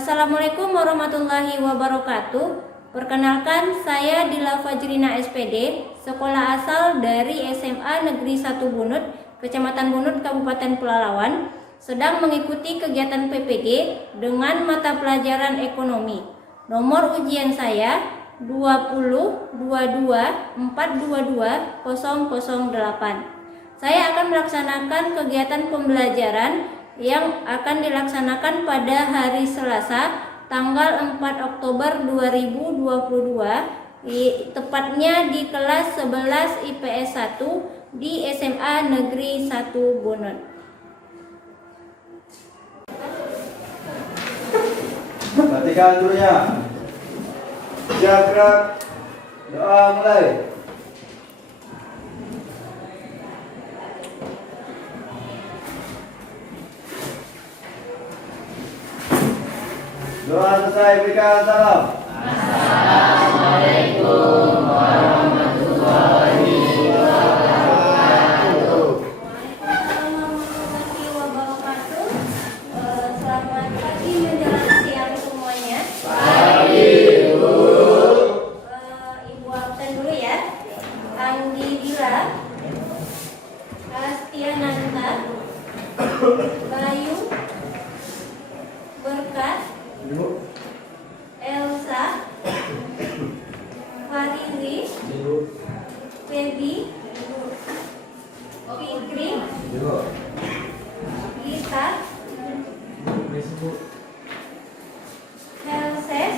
Assalamualaikum warahmatullahi wabarakatuh. Perkenalkan, saya Dila Fajrina SPD, sekolah asal dari SMA Negeri 1 Bunut, Kecamatan Bunut, Kabupaten Pelalawan, sedang mengikuti kegiatan PPG dengan mata pelajaran ekonomi. Nomor ujian saya 2022422008. Saya akan melaksanakan kegiatan pembelajaran yang akan dilaksanakan pada hari Selasa tanggal 4 Oktober 2022, tepatnya di kelas 11 IPS 1 di SMA Negeri 1 Bunut. Perhatikan gurunya. Gerak, doa mulai. Doa selesai, berikan salam. Assalamualaikum warahmatullahi wabarakatuh. Waalaikumsalam warahmatullahi wabarakatuh. Selamat pagi menjelang siang semuanya. Pagi, Bu. Ibu absen dulu ya. Andi Dila, Astiananta, Bayu, Berkat, Elsa, Farizi, Feby, Fikri, Gita, Helses,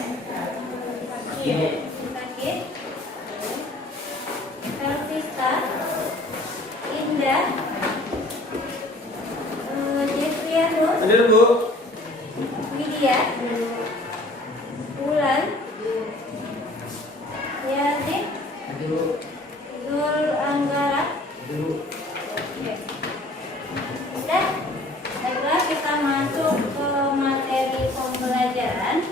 Sakit, Elvista, Indah, Jeffrianus, Hadir, Bu. Widya, Bulan, Yazid, Zul Anggara. Oke. Sudah, baiklah kita masuk ke materi pembelajaran.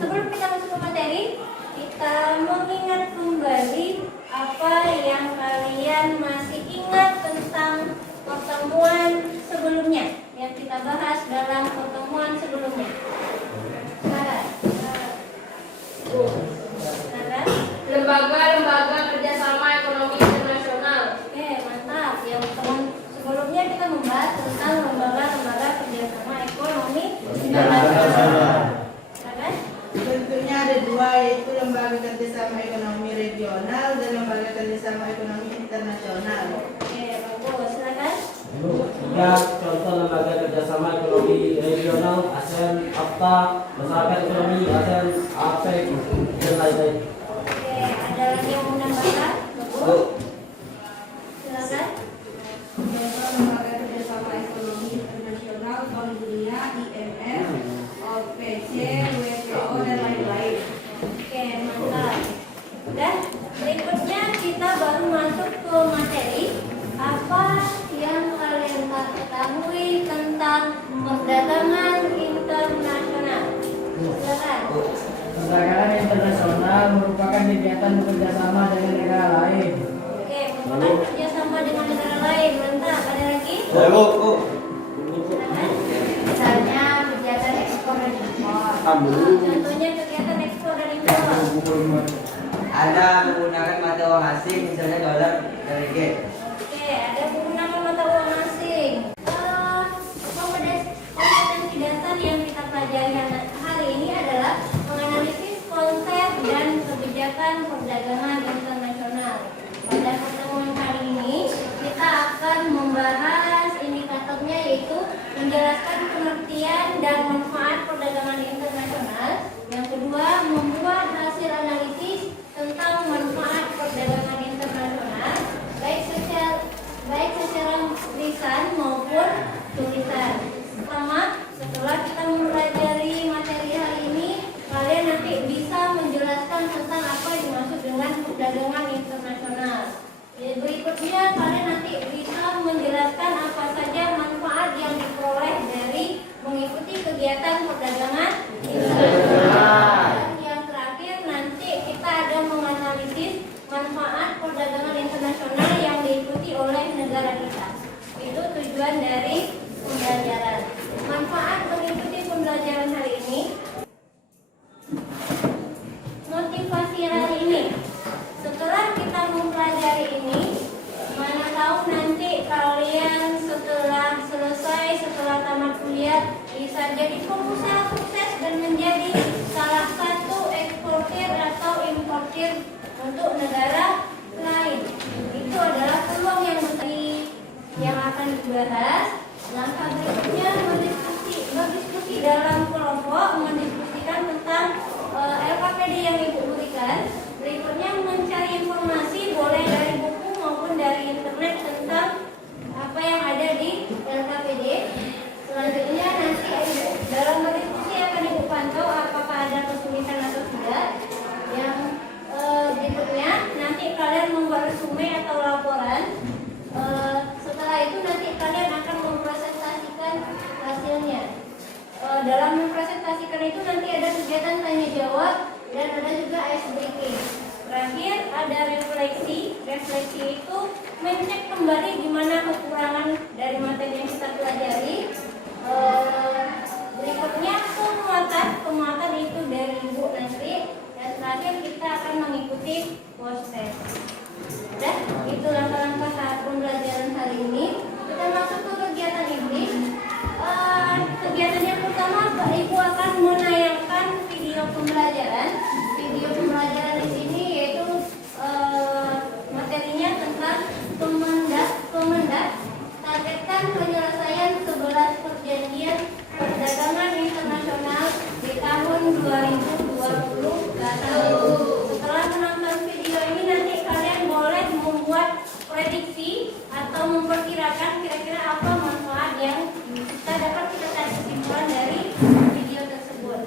Sebelum kita masuk ke materi, kita mengingat kembali apa yang kalian masih ingat tentang pertemuan sebelumnya yang kita bahas dalam pertemuan sebelumnya. Lembaga-lembaga kerjasama ekonomi internasional. Oke, mantap. Yang pertemuan sebelumnya kita membahas tentang lembaga-lembaga kerjasama ekonomi internasional. Kan? Bentuknya ada dua, yaitu lembaga kerjasama ekonomi regional dan lembaga kerjasama ekonomi internasional. Oke, bagus. Silakan. Tiga contoh lembaga kerjasama ekonomi regional: ASEAN, AFTA, Masyarakat Ekonomi ASEAN, APEC, dan lain-lain. Oke, ada lagi yang mau menambahkan? Bagus. Silakan. Lembaga kerjasama ekonomi internasional, Bank Dunia, IMF, OPC, WTO, dan lain-lain. Oke, mantap. Udah, berikutnya kita baru masuk ke materi. Apa yang kalian ketahui tentang perdagangan internasional? Silakan. Perdagangan internasional merupakan kegiatan bekerjasama dengan negara lain. Oke, merupakan kerjasama dengan negara lain. Mantap. Ada lagi? Ya, Bu. Silakan. Misalnya kegiatan ekspor dan impor. Contohnya kegiatan ekspor dan impor. Ada menggunakan mata uang asing, misalnya dolar dan ringgit. Oke, ada penggunaan mata uang asing. Kompetensi dasar yang kita pelajari hari ini adalah menganalisis konsep dan kebijakan perdagangan internasional. Pada pertemuan kali ini, kita akan membahas indikatornya, yaitu menjelaskan pengertian dan manfaat perdagangan internasional. Yang kedua, membuat hasil analisis tentang manfaat perdagangan internasional, baik secara lisan maupun tulisan. Pertama, setelah kita mempelajari materi hari ini, kalian nanti bisa menjelaskan tentang apa yang dimaksud dengan perdagangan internasional. Berikutnya, kalian nanti bisa menjelaskan apa saja manfaat yang diperoleh dari mengikuti kegiatan perdagangan internasional. Dan yang terakhir, nanti kita ada menganalisis manfaat perdagangan internasional yang diikuti oleh negara kita. Itu tujuan dari pembelajaran. Manfaat dia bisa jadi pengusaha sukses dan menjadi salah satu eksportir atau importir untuk negara lain. Itu adalah peluang yang akan dibahas. Langkah berikutnya berdiskusi dalam kelompok, mendiskusikan tentang LKPD yang Ibu berikan. Berikutnya mencari informasi boleh dari buku maupun dari internet tentang apa yang ada di LKPD. Selanjutnya nanti dalam berdiskusi akan Ibu pantau apakah ada kesulitan atau tidak. Yang berikutnya nanti kalian membuat resume atau laporan. Setelah itu nanti kalian akan mempresentasikan hasilnya. Dalam mempresentasikan itu nanti ada kegiatan tanya jawab dan ada juga ice breaking. Terakhir ada refleksi. Refleksi itu mencek kembali di mana kekurangan dari materi yang kita pelajari. Berikutnya penguatan itu dari Ibu nanti. Dan terakhir kita akan mengikuti post test. Dan itu langkah-langkah saat pembelajaran hari ini. Kita masuk ke kegiatan ini. Kegiatan yang pertama, Ibu akan menayangkan video pembelajaran. Video pembelajaran di sini yaitu materinya tentang Kemendak targetkan penyelesaian 11 perjanjian perdagangan internasional di tahun 2020 datang. Setelah menonton video ini nanti kalian boleh membuat prediksi atau memperkirakan kira-kira apa manfaat yang dapat kita tarik kesimpulan dari video tersebut.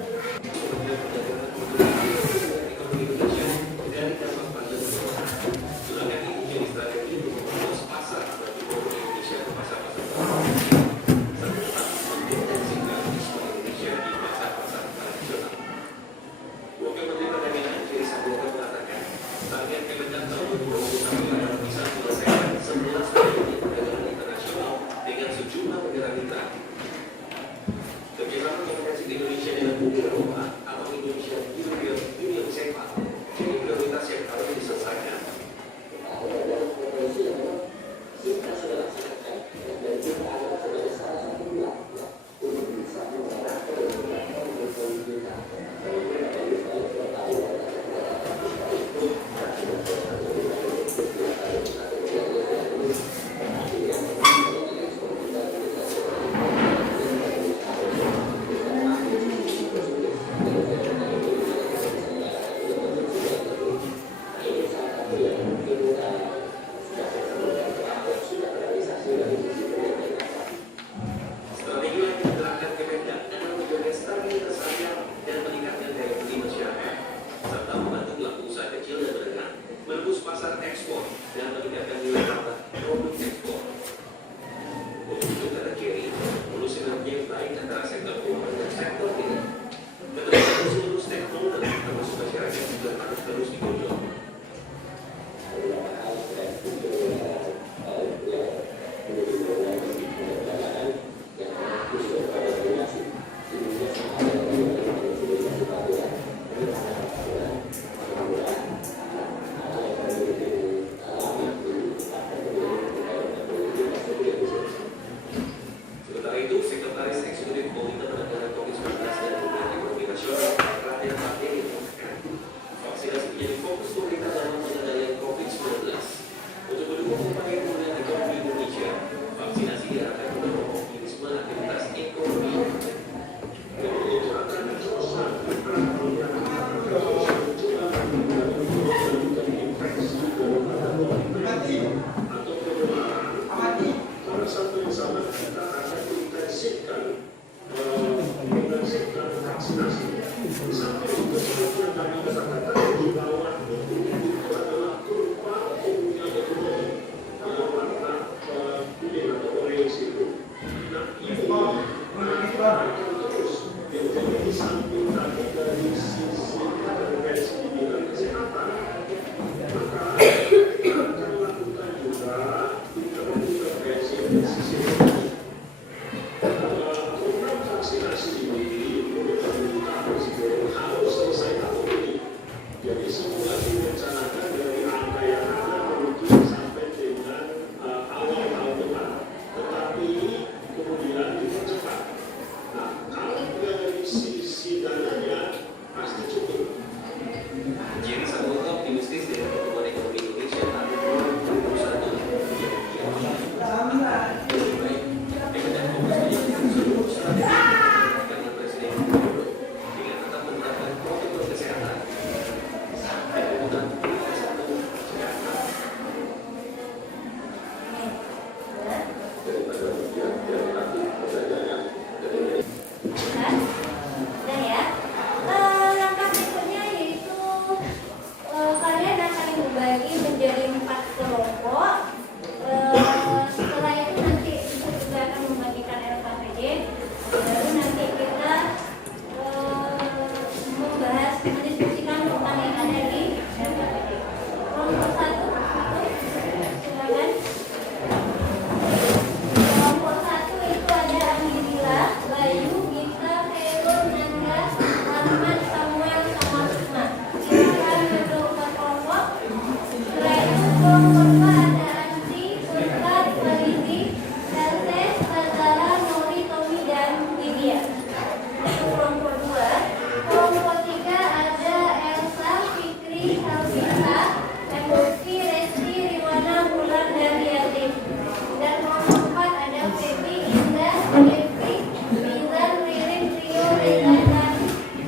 Lutfi, Rizal, Ririn, Rio, Reza,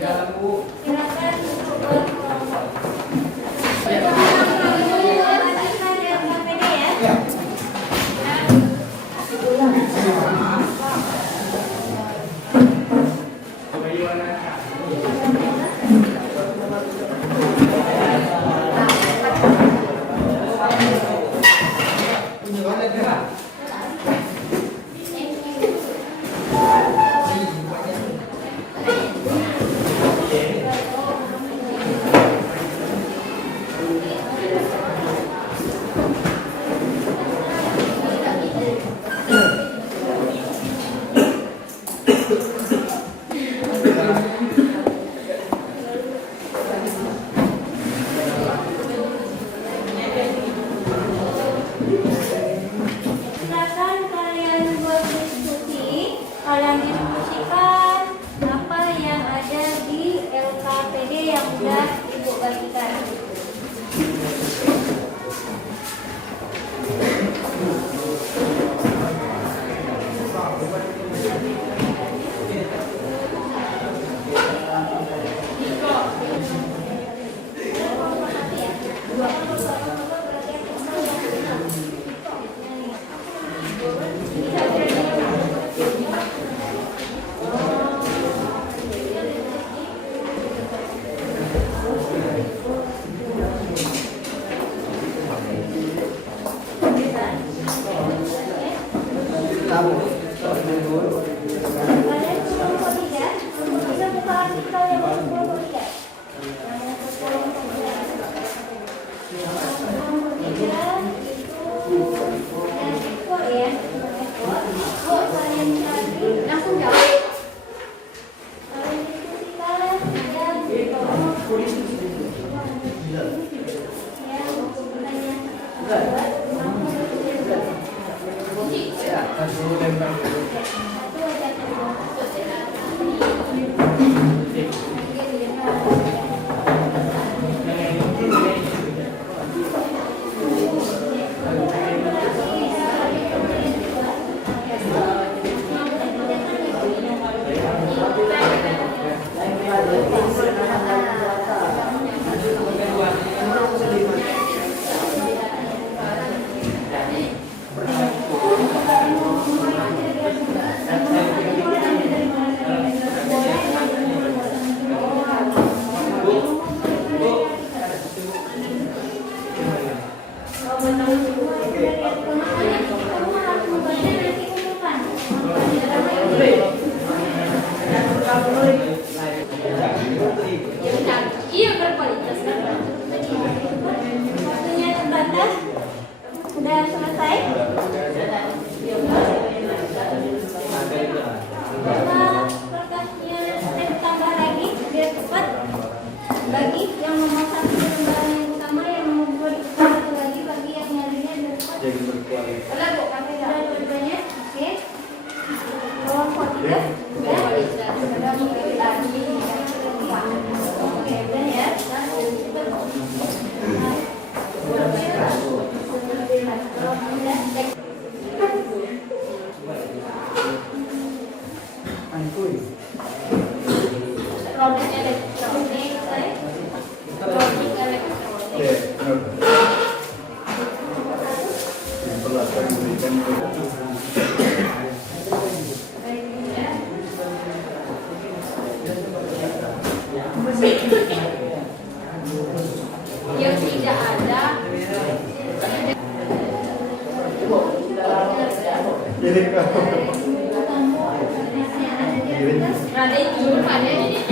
dan silakan untuk berkelompok. Lanjutkan yang KPD ya. Silakan kalian berdiskusi, kalian diskusikan apa yang ada di LKPD yang sudah Ibu bagikan. Kalian kelompok 3, bisa buka artikel yang masuk kelompok 3. Yang masuk kelompok 3. Kelompok 3 itu yang ekor ya. Ekor. Oh, kalian cari langsung jawab. Kalian diskusikan yang kelompok yang bertanya. Iya berkualitas. Waktunya terbatas. Sudah selesai. Coba kertasnya saya tambah lagi biar cepat. Bagi yang nomor 1 lembaran yang utama, yang nomor 2 satu lagi bagi yang nyarinya biar cepat. Udah Bu, kami udah dua-duanya. Oke. Kelompok 3 sudah. Sudah mulai lagi. Oke, udah ya. Elektronik, yang tidak ada ada itu ada ini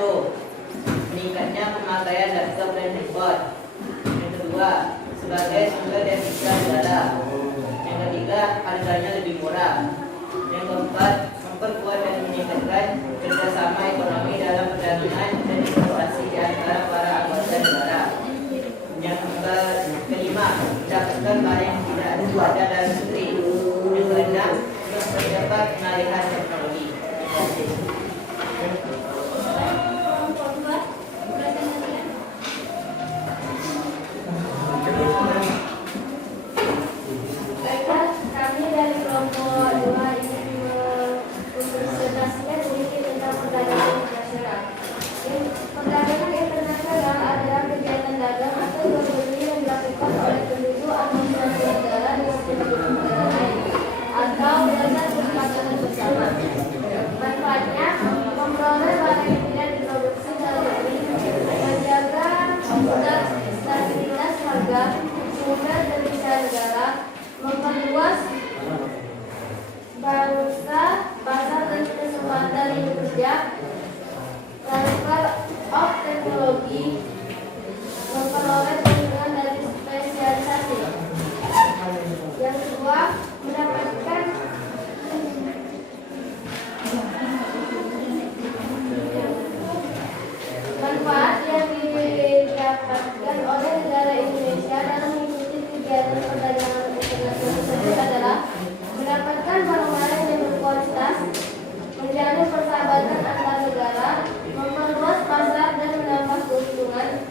Satu, meningkatnya pemakaian laptop dan handphone. Yang kedua, sebagai sumber devisa negara. Yang ketiga, harganya lebih murah. Yang keempat, memperkuat dan meningkatkan kerjasama ekonomi dalam perdagangan dan inovasi di antara para anggota negara. Yang kelima, mendapatkan barang yang tidak ada dalam negeri. Yang keenam, mempercepat pengalihan teknologi. Terima kasih. Kelompok 4, silakan kalian. Baiklah, kami dari kelompok 2 ingin mempresentasikan sedikit tentang perdagangan internasional. Perdagangan internasional adalah kegiatan dagang atau jual beli yang dilakukan oleh penduduk atau suatu negara dengan penduduk negara lain atau berdasar kesepakatan bersama. Manfaatnya memperoleh barang yang tidak diproduksi dalam negeri, menjaga stabilitas harga, sumber devisa negara, memperluas bangsa, pasar dan kesempatan hidup kerja, transfer of teknologi, memperoleh keuntungan dari spesialisasi. Yang kedua, mendapatkan manfaat yang didapatkan oleh negara Indonesia dalam mengikuti kegiatan perdagangan internasional tersebut adalah mendapatkan barang-barang yang berkualitas, menjalin persahabatan antar negara, memperluas pasar dan menambah keuntungan,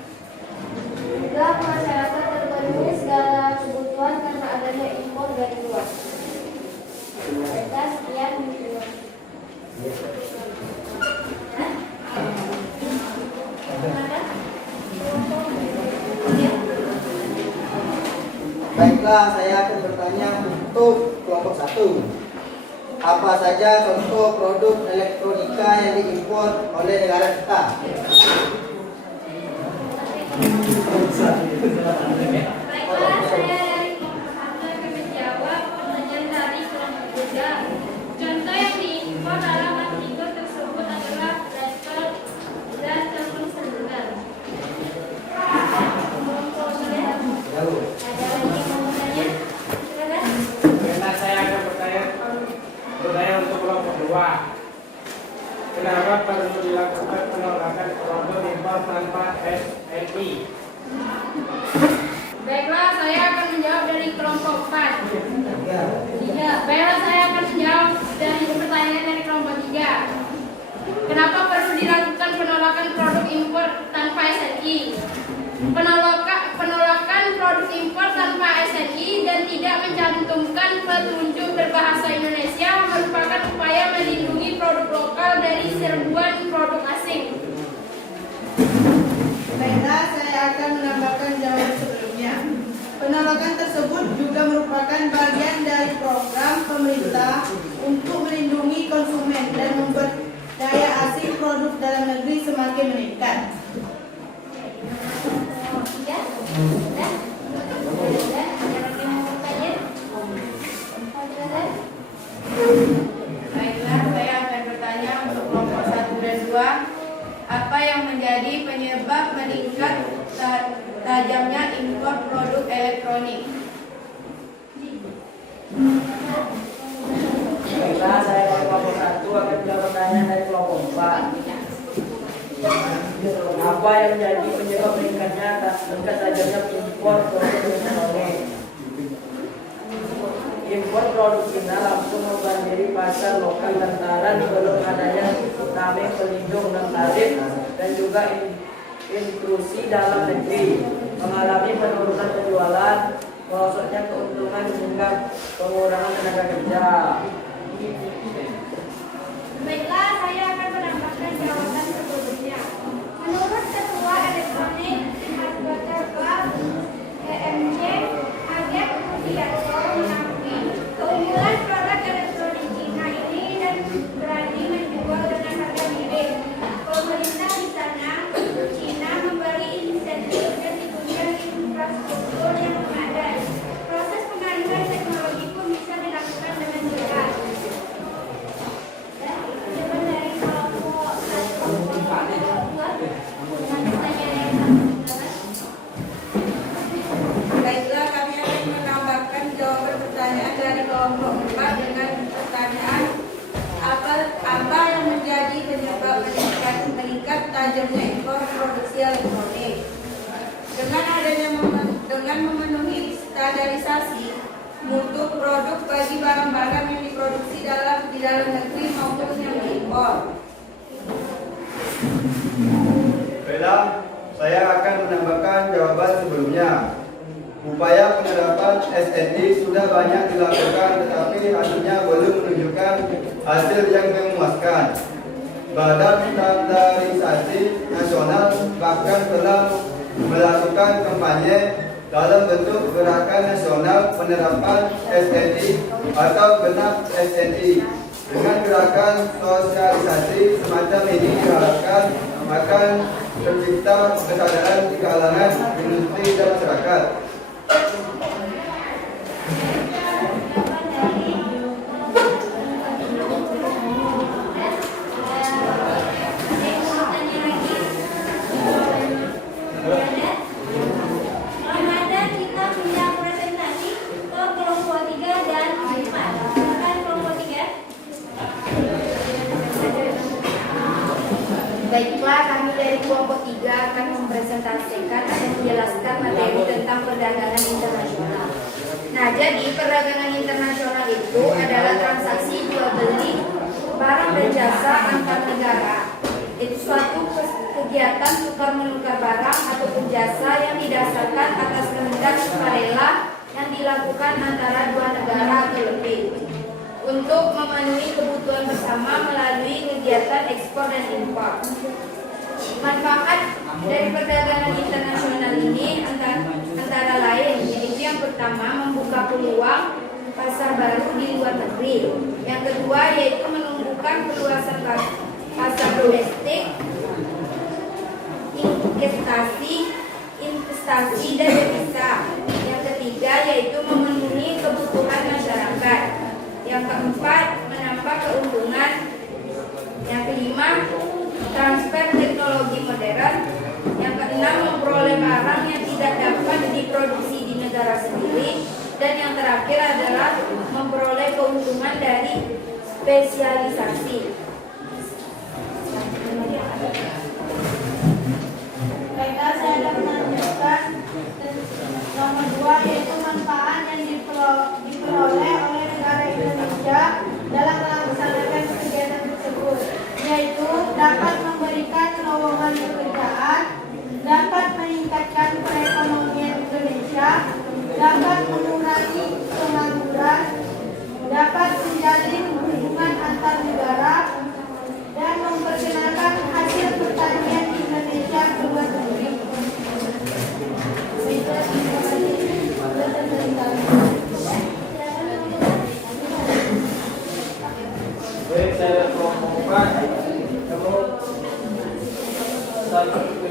juga masyarakat terpenuhi segala kebutuhan karena adanya impor dari luar. Sekian. Baiklah, saya akan bertanya untuk kelompok 1. Apa saja contoh produk elektronika yang diimpor oleh negara kita? Baiklah, saya dari kelompok 1 akan menjawab pertanyaan dari kelompok 3. Contoh yang diimpor dalam artikel tersebut adalah laptop dan telepon seluler. Ada lagi yang mau bertanya? Silakan. Karena saya akan bertanya untuk kelompok 2. Kenapa perlu dilakukan penolakan produk impor tanpa SNI? Baiklah, saya akan menjawab dari kelompok 4. Baiklah, saya akan menjawab dari pertanyaan dari kelompok 3. Kenapa perlu dilakukan penolakan produk impor tanpa SNI? Penolakan produk impor tanpa SNI dan tidak mencantumkan petunjuk berbahasa Indonesia merupakan upaya melindungi produk lokal dari serbuan produk asing. Baiklah, saya akan menambahkan jawaban sebelumnya. Penolakan tersebut juga merupakan bagian dari program pemerintah untuk melindungi konsumen dan membuat daya asing produk dalam negeri semakin meningkat. Baiklah, saya akan bertanya untuk kelompok 1 dan 2. Apa yang menjadi penyebab meningkat tajamnya impor produk elektronik? Baiklah, saya dari kelompok 1 akan menjawab pertanyaan dari kelompok 4. Apa yang menjadi penyebab meningkatnya tajamnya impor produk elektronik? Impor produk Cina langsung membanjiri pasar lokal lantaran belum adanya kami pelindung dan tarif dan juga intrusi dalam negeri, mengalami penurunan penjualan, merosotnya keuntungan hingga pengurangan tenaga kerja. Baiklah, saya akan menambahkan jawaban sebelumnya. Menurut Ketua Elektronik Harga EMJ Agen Rudianto mengakui keunggulan produk elektronik Cina ini dan berani menjual dengan harga miring. Pemerintah di sana, Cina memberi insentif dan ditunjang infrastruktur yang memadai. Proses pengalihan teknologi pun bisa dilakukan dengan cepat. Jawaban dari kelompok 1. kelompok 4 dengan pertanyaan apa yang menjadi penyebab meningkat tajamnya impor produksi elektronik. Dengan memenuhi standarisasi mutu produk bagi barang-barang yang diproduksi di dalam negeri maupun yang diimpor. Baiklah, saya akan menambahkan jawaban sebelumnya. Upaya penerapan SNI sudah banyak dilakukan, tetapi hasilnya belum menunjukkan hasil yang memuaskan. Badan Standarisasi Nasional bahkan telah melakukan kampanye dalam bentuk Gerakan Nasional Penerapan SNI atau Genap SNI. Dengan gerakan sosialisasi semacam ini diharapkan akan tercipta kesadaran di kalangan industri dan masyarakat. Baiklah, kami dari kelompok 3 akan mempresentasikan dan menjelaskan materi tentang perdagangan internasional. Nah, jadi perdagangan internasional itu adalah transaksi jual beli barang dan jasa antar negara. Itu suatu kegiatan tukar menukar barang ataupun jasa yang didasarkan atas kehendak sukarela yang dilakukan antara dua negara atau lebih untuk memenuhi kebutuhan bersama melalui kegiatan ekspor dan impor. Manfaat dari perdagangan internasional ini antara lain yaitu yang pertama membuka peluang pasar baru di luar negeri. Yang kedua yaitu menumbuhkan perluasan pasar domestik, investasi dan devisa. Yang ketiga yaitu memenuhi kebutuhan masyarakat. Yang keempat, menambah keuntungan. Yang kelima, transfer teknologi modern. Yang keenam, memperoleh barang yang tidak dapat diproduksi di negara sendiri. Dan yang terakhir adalah memperoleh keuntungan dari spesialisasi. Baiklah, saya akan melanjutkan nomor 2 yaitu manfaat yang diperoleh oleh negara Indonesia dalam melaksanakan kegiatan tersebut, yaitu dapat memberikan lowongan pekerjaan, dapat meningkatkan perekonomian Indonesia, dapat mengurangi pengangguran, dapat menjalin hubungan antar negara, dan memperkenalkan hasil pertanian Indonesia ke luar negeri. Baik, saya kelompok 4.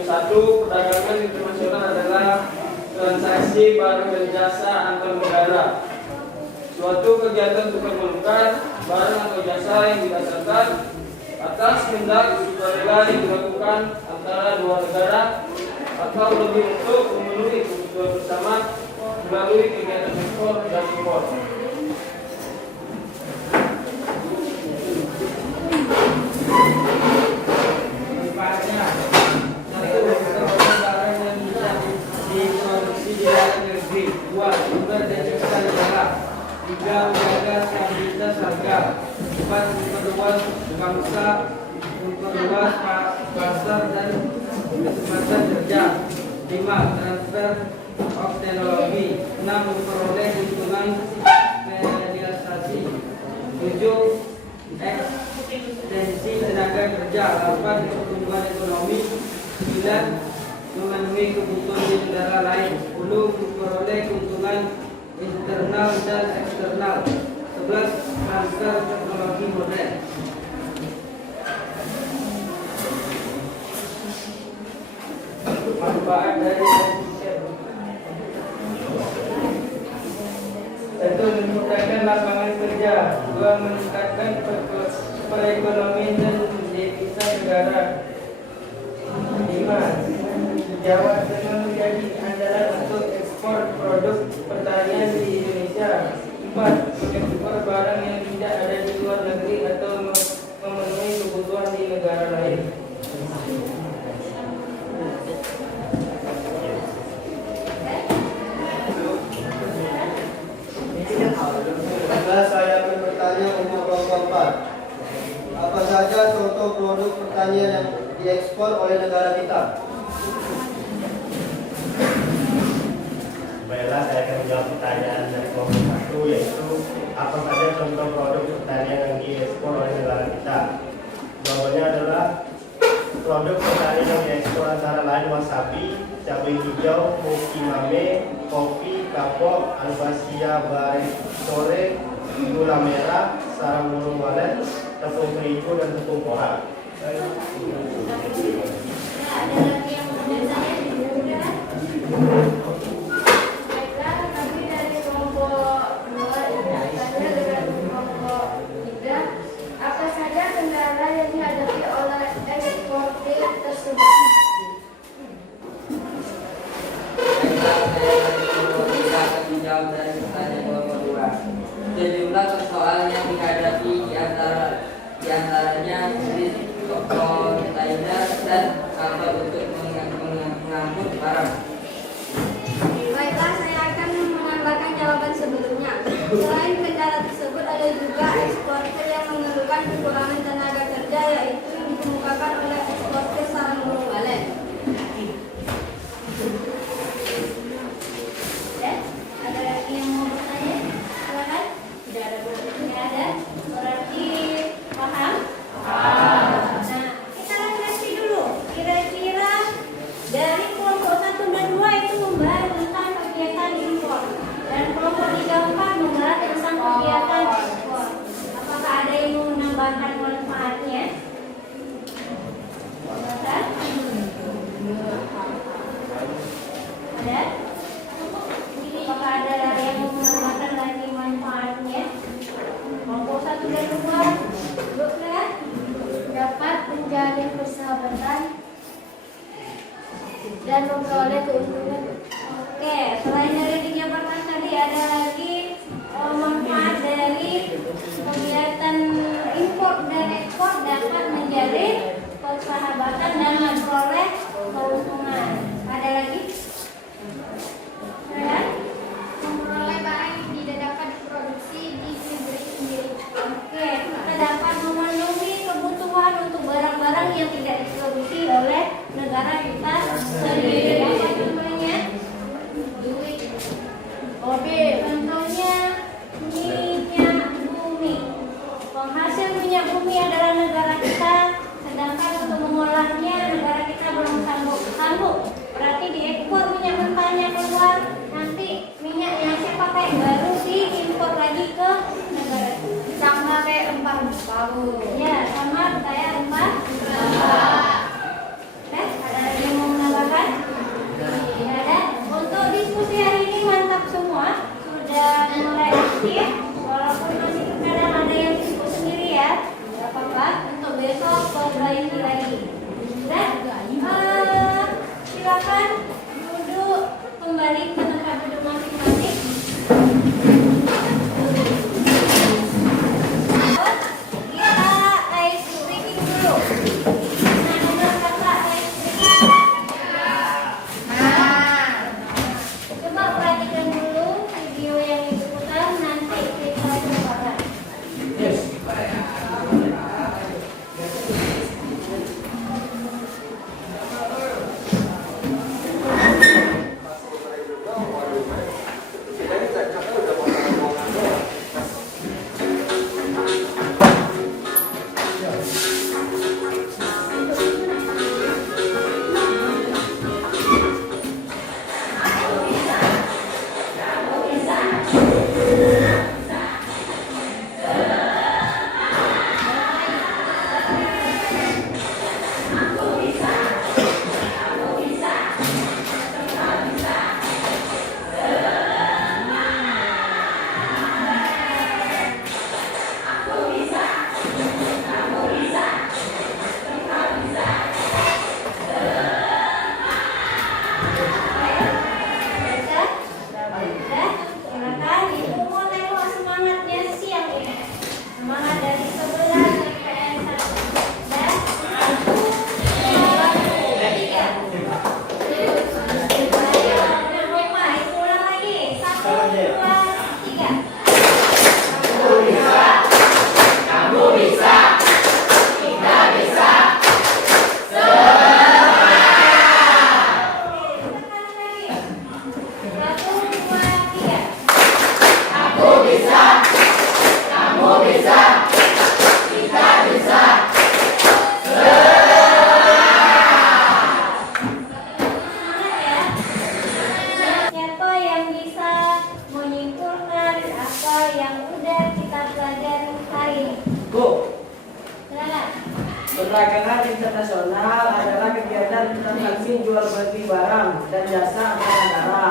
Satu, perdagangan internasional adalah transaksi barang dan jasa antar negara. Suatu kegiatan tukar menukar barang atau jasa yang didasarkan atas kehendak sukarela yang dilakukan antara dua negara atau lebih untuk memenuhi kebutuhan bersama melalui kegiatan ekspor dan impor. Manfaatnya, satu, mengumpulkan barang yang bisa diproduksi di dalam negeri. Dua, sumber devisa negara. Tiga, menjaga stabilitas harga. Empat, memperluas bangsa, memperluas pasar dan kesempatan kerja. Lima, transfer of teknologi. Enam, memperoleh keuntungan spesialisasi. Tujuh, ekstensi tenaga kerja. 8, pertumbuhan ekonomi. 9, memenuhi kebutuhan di negara lain. 10, memperoleh keuntungan internal dan eksternal. 11, transfer teknologi modern. Manfaat dari satu, menciptakan lapangan kerja. Dua, meningkatkan perekonomian dan devisa negara. 5, Jawa Tengah menjadi andalan untuk ekspor produk pertanian di Indonesia. 4, mengekspor barang yang tidak ada di luar negeri atau memenuhi kebutuhan di negara lain. Baiklah, saya akan bertanya untuk kelompok 4. Apa saja contoh produk pertanian yang diekspor oleh negara kita? Baiklah, saya akan menjawab pertanyaan dari kelompok 1, yaitu apa saja contoh produk pertanian yang diekspor oleh negara kita. Jawabannya adalah produk pertanian yang diekspor antara lain wasabi, cabai hijau, kopi mame, kopi, kapok, albasia, barik sore, gula merah, sarang burung walet, tepung terigu dan tepung pora. Ada lagi yang bertanya juga? Baiklah, kami dari kelompok 2 bertanya dengan kelompok 3. Apa saja kendala yang dihadapi oleh eksportir tersebut? Saya akan menjawab dari pertanyaan kelompok 2. Sejumlah persoalan yang dihadapi diantaranya kontainer dan kapal untuk mengangkut barang. Baiklah, saya akan menambahkan jawaban sebelumnya. Selain kendala tersebut, ada juga eksportir yang mengeluhkan kekurangan tenaga kerja, yaitu yang dikemukakan oleh eksportir sarang burung walet. Ya, ada lagi yang mau bertanya? Silakan. Tidak ada, tidak ada. Berarti paham? Nah, kita refleksi dulu. Kira-kira dari kelompok 1 dan 2 itu membahas tentang kegiatan impor, dan kelompok 3 dan 4 membahas tentang kegiatan ekspor. Apakah ada yang mau menambahkan manfaatnya? Ada? Apakah ada yang mau menambahkan lagi manfaatnya? Kelompok 1 dan 2 dapat menjalin persahabatan dan memperoleh keuntungan. Oke, selain dari dijabarkan tadi, ada lagi manfaat dari kegiatan impor dan ekspor dapat menjalin persahabatan dan memperoleh keuntungan. Ada lagi? Ada? Memperoleh barang yang tidak dapat diproduksi di negeri sendiri. Oke, kita dapat memenuhi kebutuhan untuk barang-barang yang tidak diproduksi oleh negara kita sendiri. Apa contohnya? Duit. Oke, contohnya minyak bumi. Penghasil minyak bumi adalah negara kita, sedangkan untuk mengolahnya negara kita belum sanggup. Berarti diekspor minyak mentahnya keluar, nanti minyak yang saya pakai baru diimpor lagi ke negara kita. Sama kayak rempah-rempah. Ya, sama kayak rempah. Ada lagi yang mau menambahkan? Tidak ada. Untuk diskusi hari ini mantap semua, sudah mulai aktif. Walaupun masih terkadang ada yang sibuk sendiri ya, tidak apa-apa. Untuk besok perbaiki lagi. Dan silakan duduk kembali ke tempat duduk masing-masing. Kita Siapa yang bisa menyimpulkan apa yang udah kita pelajari hari ini? Bu, Silakan. perdagangan internasional adalah kegiatan transaksi jual beli barang dan jasa antar negara.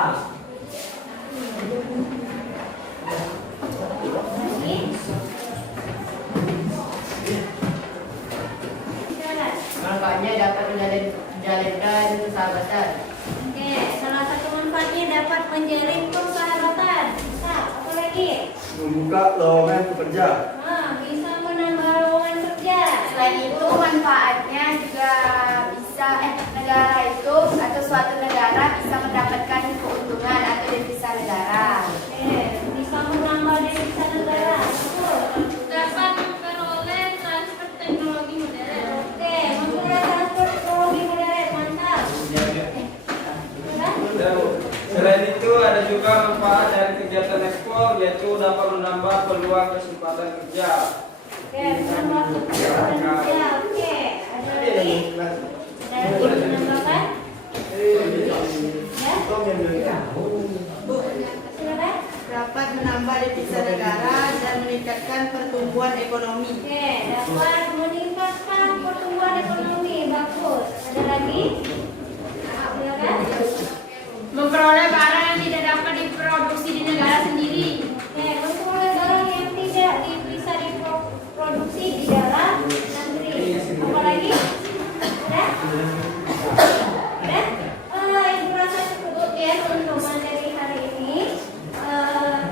Lagi. Silakan. Manfaatnya dapat menjalinkan persahabatan. Oke, salah satu manfaatnya dapat menjalin persahabatan. Bisa, apa lagi? Membuka lowongan pekerja. Bisa menambah lowongan kerja. Selain itu manfaatnya juga bisa negara itu atau suatu negara bisa mendapatkan keuntungan atau devisa negara. Oke, bisa menambah devisa negara. Betul. Dapat memperoleh transfer teknologi modern. Oke, memperoleh transfer teknologi modern. Mantap. Sudah? Selain itu ada juga manfaat dari kegiatan ekspor, yaitu dapat menambah peluang kesempatan kerja. Oke, menambah kesempatan kerja. Oke, ada lagi? Ada lagi menambahkan? Ya? Silakan. Dapat menambah devisa negara dan meningkatkan pertumbuhan ekonomi. Oke, dapat meningkatkan pertumbuhan ekonomi. Bagus. Ada lagi? Silakan. Memperoleh barang yang tidak dapat diproduksi di negara sendiri. Oke, memperoleh barang yang tidak bisa diproduksi di dalam negeri. Apa lagi? Udah? Udah? Ibu rasa cukup ya untuk materi hari ini.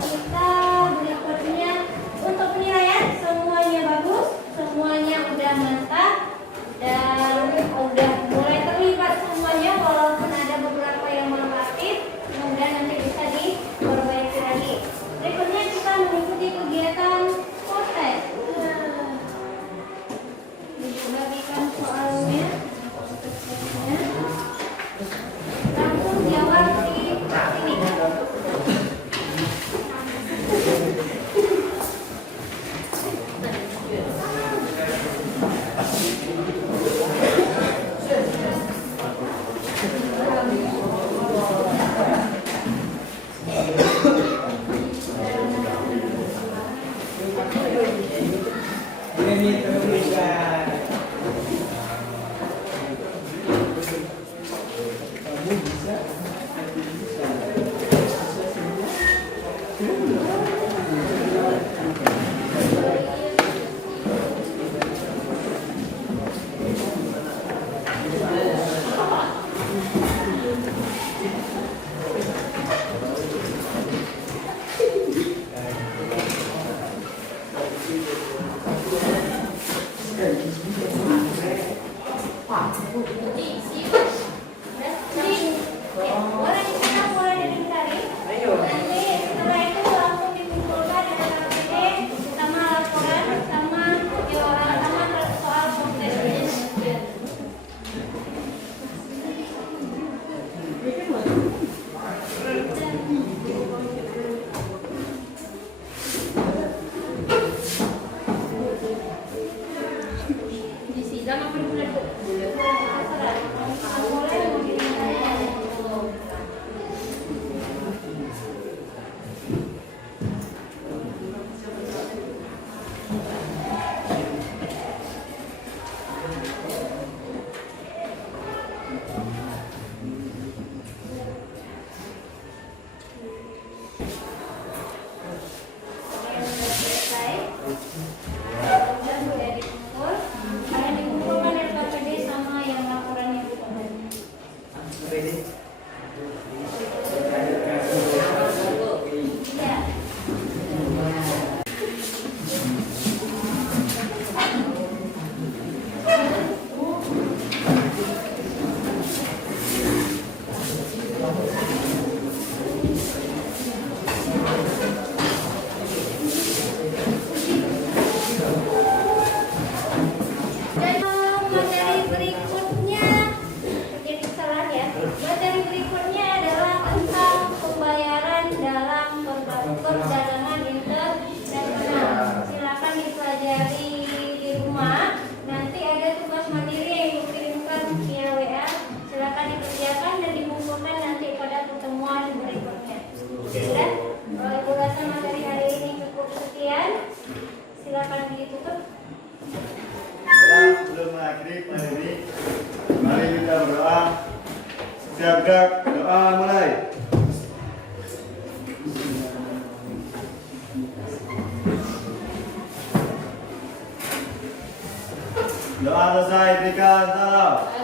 Kita berikutnya untuk penilaian semuanya bagus, semuanya udah mantap dan udah mulai terlibat semuanya walaupun ada beberapa yang melengkapi. Kemudian nanti bisa diperbaiki lagi. Berikutnya kita mengikuti kegiatan kontes. Dibagikan soalnya. Langsung jawab di sini. tegak, doa mulai. Doa selesai, berikan salam.